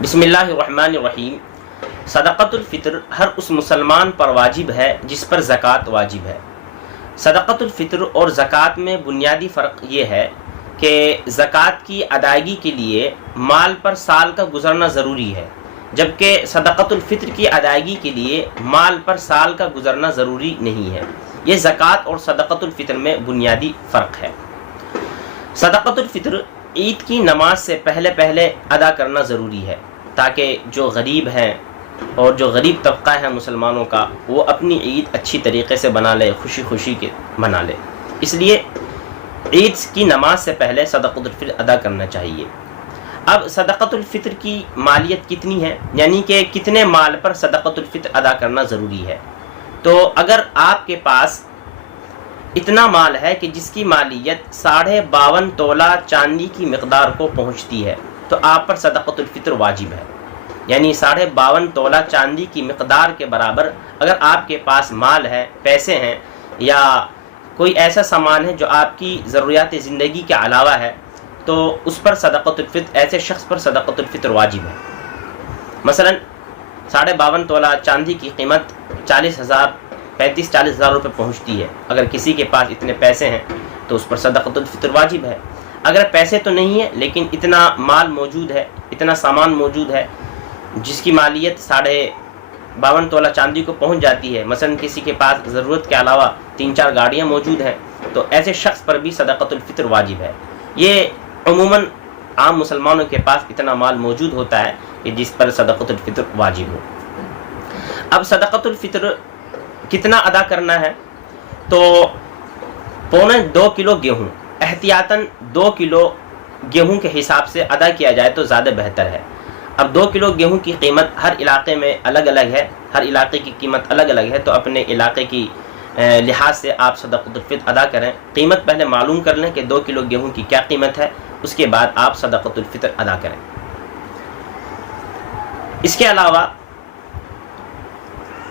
बिस्मिल्लाहिर्रहमानिर्रहीम। सदक़तुल फ़ितर हर उस मुसलमान पर वाजिब है जिस पर ज़कात वाजिब है। सदक़तुल फ़ितर और ज़कात में बुनियादी फ़र्क ये है कि ज़कात की अदायगी के लिए माल पर साल का गुज़रना ज़रूरी है, जबकि सदक़तुल फ़ितर की अदायगी के लिए माल पर साल का गुज़रना ज़रूरी नहीं है। ये ज़कात और सदक़तुल फ़ितर में बुनियादी फ़र्क है। सदक़तुल फ़ितर ईद की नमाज से पहले पहले अदा करना ज़रूरी है, ताकि जो गरीब हैं और जो गरीब तबका है मुसलमानों का, वो अपनी ईद अच्छी तरीके से बना ले, खुशी खुशी के मना ले। इसलिए ईद की नमाज से पहले सदक़तुल फ़ितर अदा करना चाहिए। अब सदक़तुल फ़ितर की मालियत कितनी है, यानी कि कितने माल पर सदक़तुल फ़ितर अदा करना ज़रूरी है। तो अगर आपके पास इतना माल है कि जिसकी मालियत 52.5 तोला चांदी की मिक़दार को पहुँचती है, तो आप पर सदक़तुल फ़ितर वाजिब है। यानी 52.5 तोला चांदी की मिक़दार के बराबर अगर आपके पास माल है, पैसे हैं, या कोई ऐसा सामान है जो आपकी ज़रूरियात ज़िंदगी के अलावा है, तो उस पर सदक़तुल फ़ितर, ऐसे शख्स पर सदक़तुल फ़ितर वाजिब है। मसलन 52.5 तोला चांदी की कीमत 35-40 हज़ार रुपये पहुँचती है। अगर किसी के पास इतने पैसे हैं तो उस पर सदक़तुल फ़ितर वाजिब है। अगर पैसे तो नहीं है लेकिन इतना माल मौजूद है, इतना सामान मौजूद है जिसकी मालियत 52.5 तोला चांदी को पहुंच जाती है, मसलन किसी के पास ज़रूरत के अलावा 3-4 गाड़ियां मौजूद हैं, तो ऐसे शख्स पर भी सदक़तुल फ़ितर वाजिब है। ये अमूमन आम मुसलमानों के पास इतना माल मौजूद होता है कि जिस पर सदक़तुल फ़ितर वाजिब हो। अब सदक़तुल फ़ितर कितना अदा करना है, तो 1.25 किलो गेहूँ, एहतियातन 2 किलो गेहूं के हिसाब से अदा किया जाए तो ज़्यादा बेहतर है। अब 2 किलो गेहूं की कीमत हर इलाके में अलग अलग है, हर इलाके की कीमत अलग अलग है, तो अपने इलाके की लिहाज से आप सदक़तुल फ़ितर अदा करें। कीमत पहले मालूम कर लें कि 2 किलो गेहूं की क्या कीमत है, उसके बाद आप सदक़तुल फ़ितर अदा करें। इसके अलावा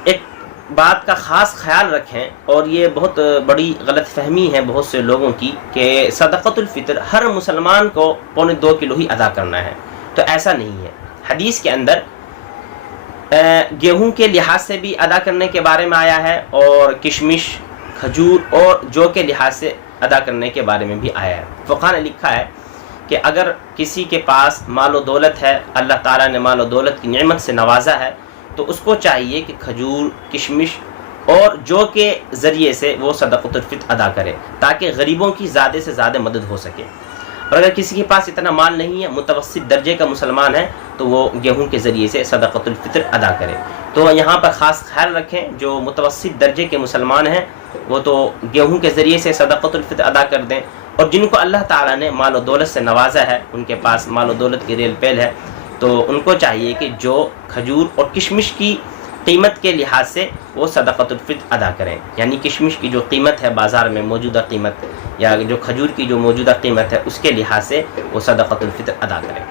एक बात का ख़ास ख्याल रखें, और ये बहुत बड़ी गलतफहमी है बहुत से लोगों की, कि सदक़तुल फ़ितर हर मुसलमान को 2.25 किलो ही अदा करना है। तो ऐसा नहीं है। हदीस के अंदर गेहूं के लिहाज से भी अदा करने के बारे में आया है, और किशमिश, खजूर और जौ के लिहाज से अदा करने के बारे में भी आया है। फ़ुक़हा ने लिखा है कि अगर किसी के पास माल व दौलत है, अल्लाह ताला ने माल व दौलत की नेमत से नवाजा है, तो उसको चाहिए कि खजूर, किशमिश और जौ के ज़रिए से वो सदक़तुल फ़ितर अदा करे, ताकि गरीबों की ज़्यादा से ज़्यादा मदद हो सके। और अगर किसी के पास इतना माल नहीं है, मुतवस्सित दर्जे का मुसलमान है, तो वो गेहूं के ज़रिए से सदक़तुल फ़ितर अदा करे। तो यहाँ पर ख़ास ख्याल रखें, जो मुतवस्सित दर्जे के मुसलमान हैं वो तो गेहूं के ज़रिए से सदक़तुल फ़ितर अदा कर दें, और जिनको अल्लाह ताला ने माल व दौलत से नवाजा है, उनके पास माल व दौलत की रेल पेल है, तो उनको चाहिए कि जो खजूर और किशमिश की कीमत के लिहाज से वो सदक़तुल फ़ितर अदा करें। यानी किशमिश की जो कीमत है बाज़ार में मौजूदा कीमत, या जो खजूर की जो मौजूदा कीमत है, उसके लिहाज से वो सदक़तुल फ़ितर अदा करें।